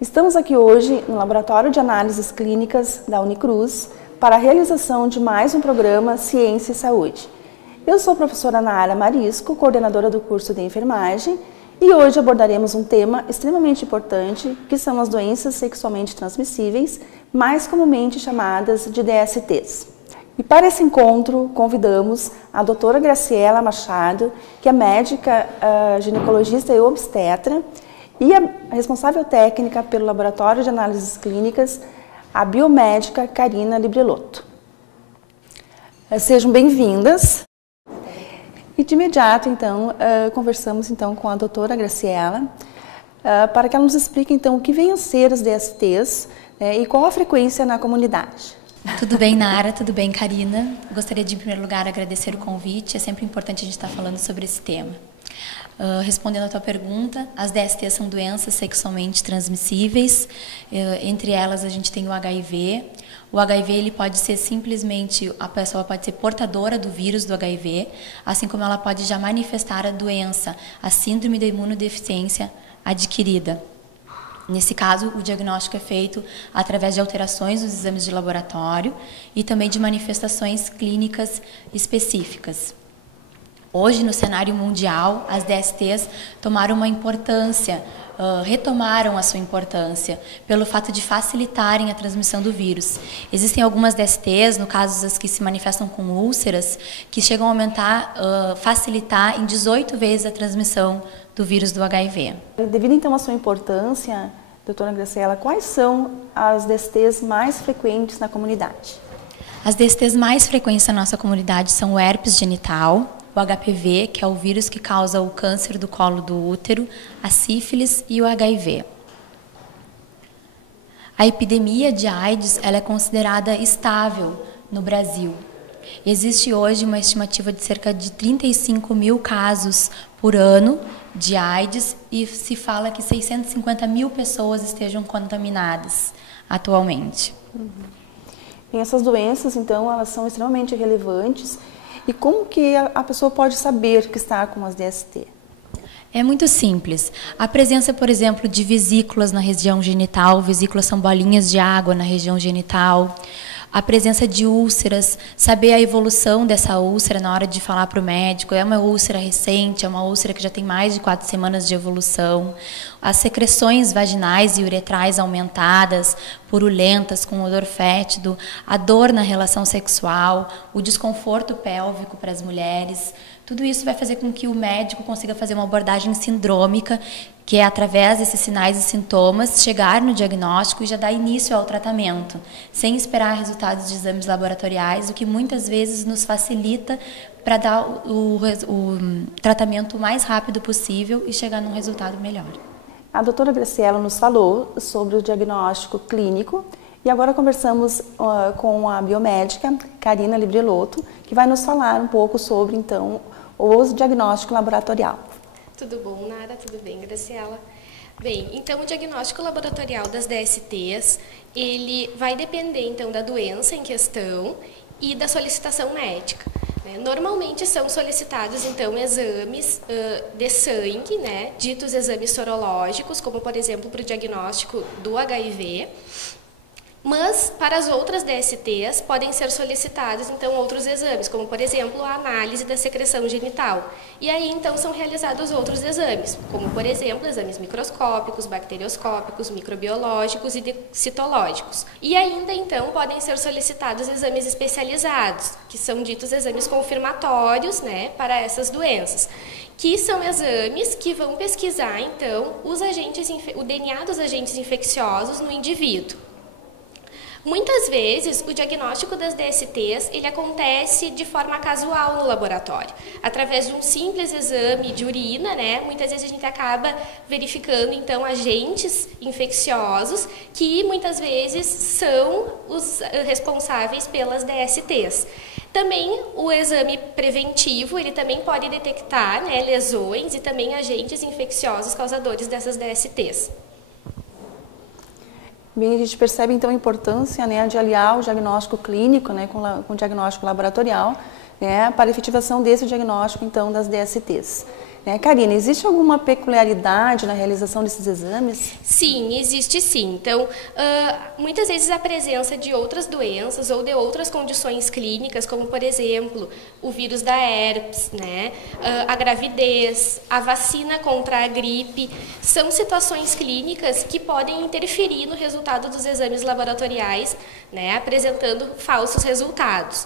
Estamos aqui hoje no Laboratório de Análises Clínicas da Unicruz para a realização de mais um programa Ciência e Saúde. Eu sou a professora Nara Marisco, coordenadora do curso de enfermagem, e hoje abordaremos um tema extremamente importante, que são as doenças sexualmente transmissíveis, mais comumente chamadas de DSTs. E para esse encontro, convidamos a doutora Graciela Machado, que é médica, ginecologista e obstetra, e a responsável técnica pelo Laboratório de Análises Clínicas, a biomédica Karina Librelotto. Sejam bem-vindas. E de imediato, então, conversamos então com a doutora Graciela, para que ela nos explique então o que vêm a ser as DSTs e qual a frequência na comunidade. Tudo bem, Nara? Tudo bem, Karina? Gostaria de, em primeiro lugar, agradecer o convite. É sempre importante a gente estar falando sobre esse tema. Respondendo à tua pergunta, as DSTs são doenças sexualmente transmissíveis. Entre elas, a gente tem o HIV. O HIV ele pode ser simplesmente, a pessoa pode ser portadora do vírus do HIV, assim como ela pode já manifestar a doença, a síndrome da imunodeficiência adquirida. Nesse caso, o diagnóstico é feito através de alterações nos exames de laboratório e também de manifestações clínicas específicas. Hoje, no cenário mundial, as DSTs tomaram uma importância, retomaram a sua importância, pelo fato de facilitarem a transmissão do vírus. Existem algumas DSTs, no caso as que se manifestam com úlceras, que chegam a aumentar, facilitar em 18 vezes a transmissão do vírus do HIV. Devido então à sua importância, doutora Graciela, quais são as DSTs mais frequentes na comunidade? As DSTs mais frequentes na nossa comunidade são o herpes genital, o HPV, que é o vírus que causa o câncer do colo do útero, a sífilis e o HIV. A epidemia de AIDS ela é considerada estável no Brasil. Existe hoje uma estimativa de cerca de 35 mil casos por ano de AIDS e se fala que 650 mil pessoas estejam contaminadas atualmente. E essas doenças, então, elas são extremamente relevantes. E como que a pessoa pode saber que está com as DST? É muito simples. A presença, por exemplo, de vesículas na região genital, vesículas são bolinhas de água na região genital. A presença de úlceras, saber a evolução dessa úlcera na hora de falar para o médico, é uma úlcera recente, é uma úlcera que já tem mais de 4 semanas de evolução. As secreções vaginais e uretrais aumentadas, purulentas, com odor fétido, a dor na relação sexual, o desconforto pélvico para as mulheres. Tudo isso vai fazer com que o médico consiga fazer uma abordagem sindrômica, que é através desses sinais e sintomas, chegar no diagnóstico e já dar início ao tratamento, sem esperar resultados de exames laboratoriais, o que muitas vezes nos facilita para dar o tratamento o mais rápido possível e chegar num resultado melhor. A doutora Graciela nos falou sobre o diagnóstico clínico e agora conversamos com a biomédica Karina Librelotto, que vai nos falar um pouco sobre, então, o diagnóstico laboratorial. Tudo bom, Nara? Tudo bem, Graciela? Bem, então o diagnóstico laboratorial das DSTs, ele vai depender então da doença em questão e da solicitação médica. Normalmente são solicitados então exames de sangue, ditos exames sorológicos, como por exemplo para o diagnóstico do HIV. Mas, para as outras DSTs, podem ser solicitados, então, outros exames, como, por exemplo, a análise da secreção genital. E aí, então, são realizados outros exames, como, por exemplo, exames microscópicos, bacterioscópicos, microbiológicos e citológicos. E ainda, então, podem ser solicitados exames especializados, que são ditos exames confirmatórios, para essas doenças, que são exames que vão pesquisar, então, o DNA dos agentes infecciosos no indivíduo. Muitas vezes, o diagnóstico das DSTs ele acontece de forma casual no laboratório, através de um simples exame de urina, muitas vezes a gente acaba verificando, então, agentes infecciosos que, muitas vezes, são os responsáveis pelas DSTs. Também o exame preventivo, ele também pode detectar lesões e também agentes infecciosos causadores dessas DSTs. Bem, a gente percebe então a importância de aliar o diagnóstico clínico com o diagnóstico laboratorial, né, para a efetivação desse diagnóstico, então, das DSTs. Karina, existe alguma peculiaridade na realização desses exames? Sim, existe sim. Então, muitas vezes a presença de outras doenças ou de outras condições clínicas, como, por exemplo, o vírus da herpes, né, a gravidez, a vacina contra a gripe, são situações clínicas que podem interferir no resultado dos exames laboratoriais, né, apresentando falsos resultados.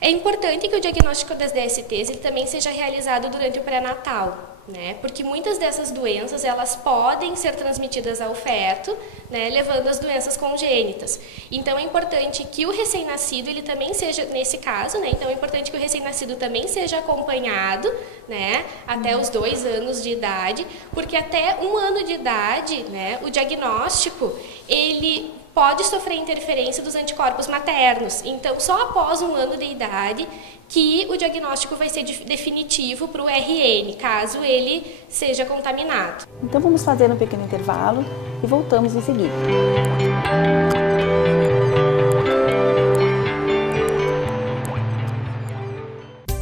É importante que o diagnóstico das DSTs ele também seja realizado durante o pré-natal, né? Porque muitas dessas doenças elas podem ser transmitidas ao feto, né, levando às doenças congênitas. Então é importante que o recém-nascido ele também seja nesse caso, né? Então é importante que o recém-nascido também seja acompanhado, né, até os 2 anos de idade, porque até 1 ano de idade, né, o diagnóstico ele pode sofrer interferência dos anticorpos maternos. Então, só após 1 ano de idade que o diagnóstico vai ser definitivo para o RN, caso ele seja contaminado. Então, vamos fazer um pequeno intervalo e voltamos em seguida.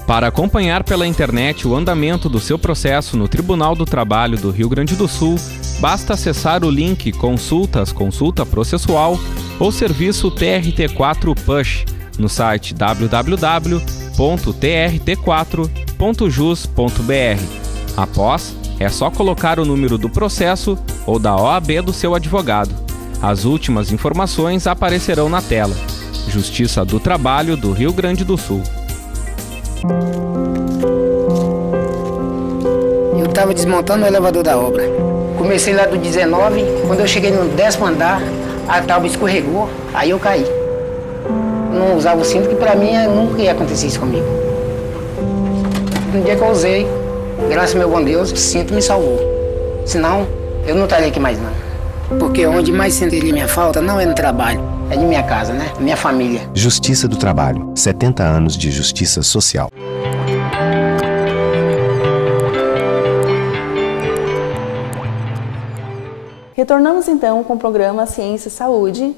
Para acompanhar pela internet o andamento do seu processo no Tribunal do Trabalho do Rio Grande do Sul, basta acessar o link Consulta Processual ou serviço TRT4 Push no site www.trt4.jus.br. Após, é só colocar o número do processo ou da OAB do seu advogado. As últimas informações aparecerão na tela. Justiça do Trabalho do Rio Grande do Sul. Eu estava desmontando o elevador da obra. Comecei lá do 19, quando eu cheguei no 10º andar, a tábua escorregou, aí eu caí. Não usava o cinto, que pra mim nunca ia acontecer isso comigo. No dia que eu usei, graças ao meu bom Deus, o cinto me salvou. Senão, eu não estaria aqui mais não. Porque onde mais sentiria minha falta não é no trabalho, é de minha casa, né? Minha família. Justiça do Trabalho, 70 anos de justiça social. Retornamos então com o programa Ciência e Saúde,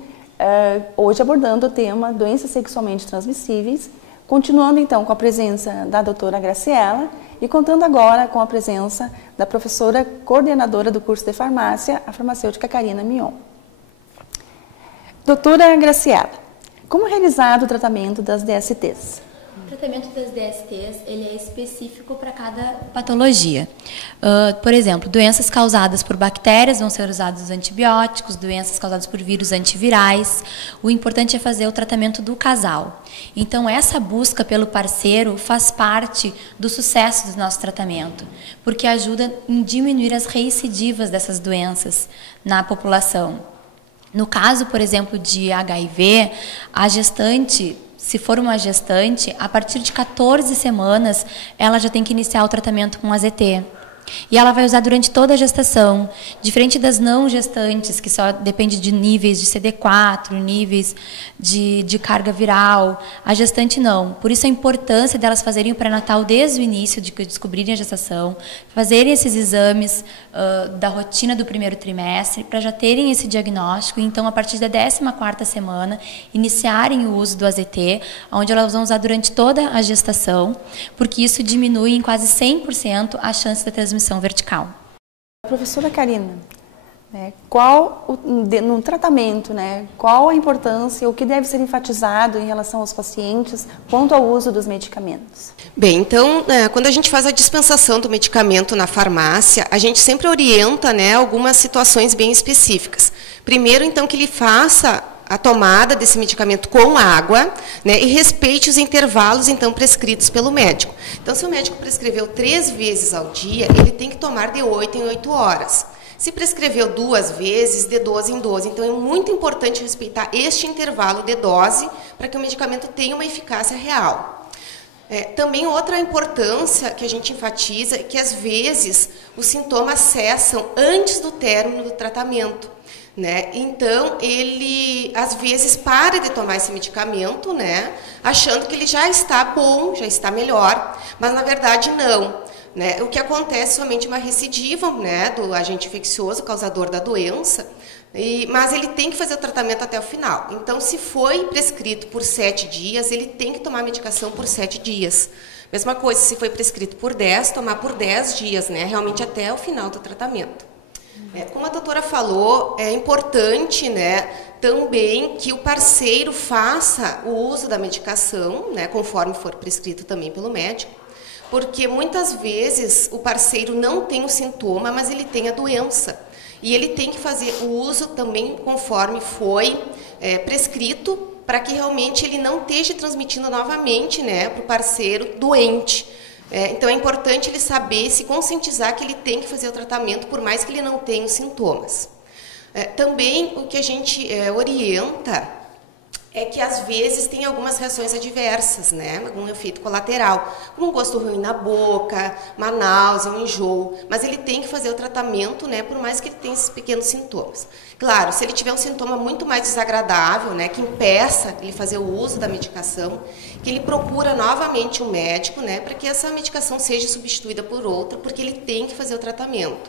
hoje abordando o tema doenças sexualmente transmissíveis, continuando então com a presença da doutora Graciela e contando agora com a presença da professora coordenadora do curso de farmácia, a farmacêutica Karina Mion. Doutora Graciela, como é realizado o tratamento das DSTs? O tratamento das DSTs ele é específico para cada patologia. Por exemplo, doenças causadas por bactérias vão ser usados os antibióticos, doenças causadas por vírus antivirais. O importante é fazer o tratamento do casal. Então, essa busca pelo parceiro faz parte do sucesso do nosso tratamento, porque ajuda em diminuir as recidivas dessas doenças na população. No caso, por exemplo, de HIV, a gestante, se for uma gestante, a partir de 14 semanas, ela já tem que iniciar o tratamento com AZT. E ela vai usar durante toda a gestação, diferente das não gestantes, que só depende de níveis de CD4, níveis de carga viral. A gestante não. Por isso a importância delas fazerem o pré-natal desde o início, de descobrirem a gestação, fazerem esses exames da rotina do primeiro trimestre, para já terem esse diagnóstico, e então, a partir da 14ª semana, iniciarem o uso do AZT, onde elas vão usar durante toda a gestação, porque isso diminui em quase 100% a chance da transmissão vertical. Professora Karina, no tratamento, qual a importância, o que deve ser enfatizado em relação aos pacientes quanto ao uso dos medicamentos? Bem, então, quando a gente faz a dispensação do medicamento na farmácia, a gente sempre orienta, algumas situações bem específicas. Primeiro, então, que ele faça a tomada desse medicamento com água, e respeite os intervalos, então, prescritos pelo médico. Então, se o médico prescreveu 3 vezes ao dia, ele tem que tomar de 8 em 8 horas. Se prescreveu 2 vezes, de 12 em 12. Então, é muito importante respeitar este intervalo de dose para que o medicamento tenha uma eficácia real. Também outra importância que a gente enfatiza é que, às vezes, os sintomas cessam antes do término do tratamento. Então, ele, às vezes, para de tomar esse medicamento, achando que ele já está bom, já está melhor, mas, na verdade, não. O que acontece é somente uma recidiva do agente infeccioso causador da doença, Mas ele tem que fazer o tratamento até o final. Então, se foi prescrito por 7 dias, ele tem que tomar a medicação por 7 dias. Mesma coisa, se foi prescrito por 10, tomar por 10 dias, né? Realmente até o final do tratamento. Como a doutora falou, é importante, né, também que o parceiro faça o uso da medicação, né, conforme for prescrito também pelo médico, porque muitas vezes o parceiro não tem o sintoma, mas ele tem a doença. E ele tem que fazer o uso também conforme foi prescrito, para que realmente ele não esteja transmitindo novamente, né, para o parceiro doente. Então é importante ele saber, se conscientizar que ele tem que fazer o tratamento, por mais que ele não tenha os sintomas. Também o que a gente orienta é que às vezes tem algumas reações adversas, né? Algum efeito colateral, como um gosto ruim na boca, uma náusea, um enjoo, mas ele tem que fazer o tratamento, né? Por mais que ele tenha esses pequenos sintomas. Claro, se ele tiver um sintoma muito mais desagradável, né? Que impeça ele fazer o uso da medicação, que ele procura novamente um médico, né? Para que essa medicação seja substituída por outra, porque ele tem que fazer o tratamento.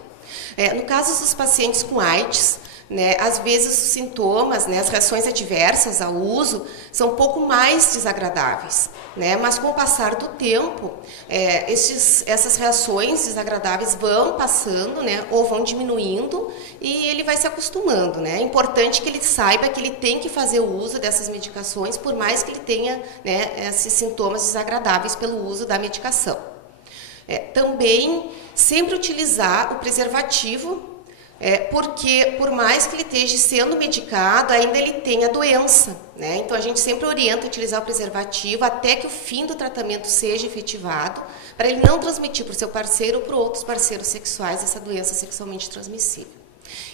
No caso dos pacientes com AIDS, né, às vezes os sintomas, né, as reações adversas ao uso são um pouco mais desagradáveis, né, mas com o passar do tempo, essas reações desagradáveis vão passando, né, ou vão diminuindo e ele vai se acostumando, né. É importante que ele saiba que ele tem que fazer o uso dessas medicações, por mais que ele tenha, né, esses sintomas desagradáveis pelo uso da medicação. Também sempre utilizar o preservativo, porque por mais que ele esteja sendo medicado, ainda ele tem a doença, né? Então a gente sempre orienta a utilizar o preservativo até que o fim do tratamento seja efetivado, para ele não transmitir para o seu parceiro ou para outros parceiros sexuais essa doença sexualmente transmissível.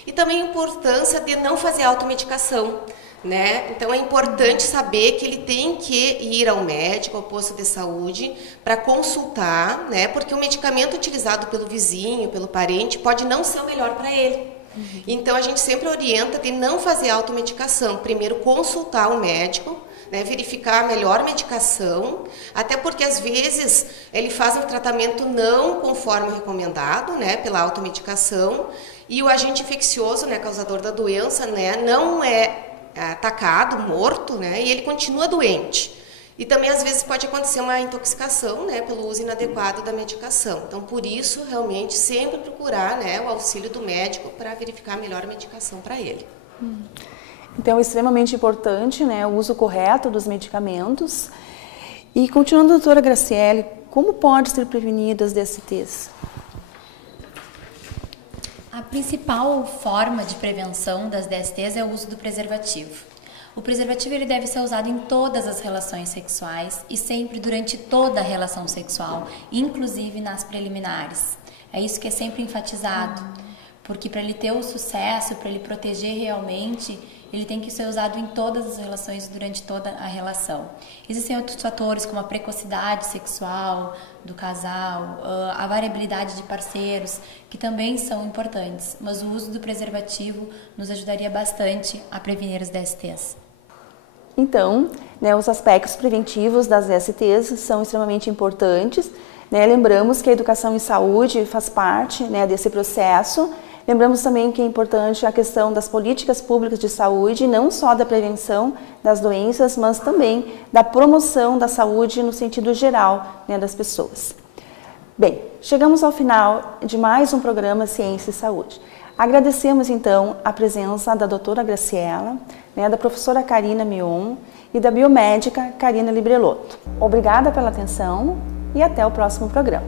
E também a importância de não fazer automedicação, né? Então é importante saber que ele tem que ir ao médico, ao posto de saúde, para consultar, né? Porque o medicamento utilizado pelo vizinho, pelo parente, pode não ser o melhor para ele. Então a gente sempre orienta de não fazer automedicação, primeiro consultar o médico, né, verificar a melhor medicação, até porque às vezes ele faz um tratamento não conforme o recomendado, né, pela automedicação, e o agente infeccioso, né, causador da doença, né, não é atacado, morto, né, e ele continua doente. E também às vezes pode acontecer uma intoxicação, né, pelo uso inadequado da medicação. Então, por isso, realmente, sempre procurar, né, o auxílio do médico para verificar a melhor medicação para ele. Então, é extremamente importante, né, o uso correto dos medicamentos. E continuando, doutora Graciele, como pode ser prevenido as DSTs? A principal forma de prevenção das DSTs é o uso do preservativo. O preservativo ele deve ser usado em todas as relações sexuais e sempre durante toda a relação sexual, inclusive nas preliminares. É isso que é sempre enfatizado, porque para ele ter o sucesso, para ele proteger realmente, ele tem que ser usado em todas as relações durante toda a relação. Existem outros fatores como a precocidade sexual do casal, a variabilidade de parceiros, que também são importantes, mas o uso do preservativo nos ajudaria bastante a prevenir as DSTs. Então, né, os aspectos preventivos das DSTs são extremamente importantes, né? Lembramos que a educação em saúde faz parte, né, desse processo. Lembramos também que é importante a questão das políticas públicas de saúde, não só da prevenção das doenças, mas também da promoção da saúde no sentido geral, né, das pessoas. Bem, chegamos ao final de mais um programa Ciência e Saúde. Agradecemos então a presença da doutora Graciela, né, da professora Karina Mion e da biomédica Karina Librelotto. Obrigada pela atenção e até o próximo programa.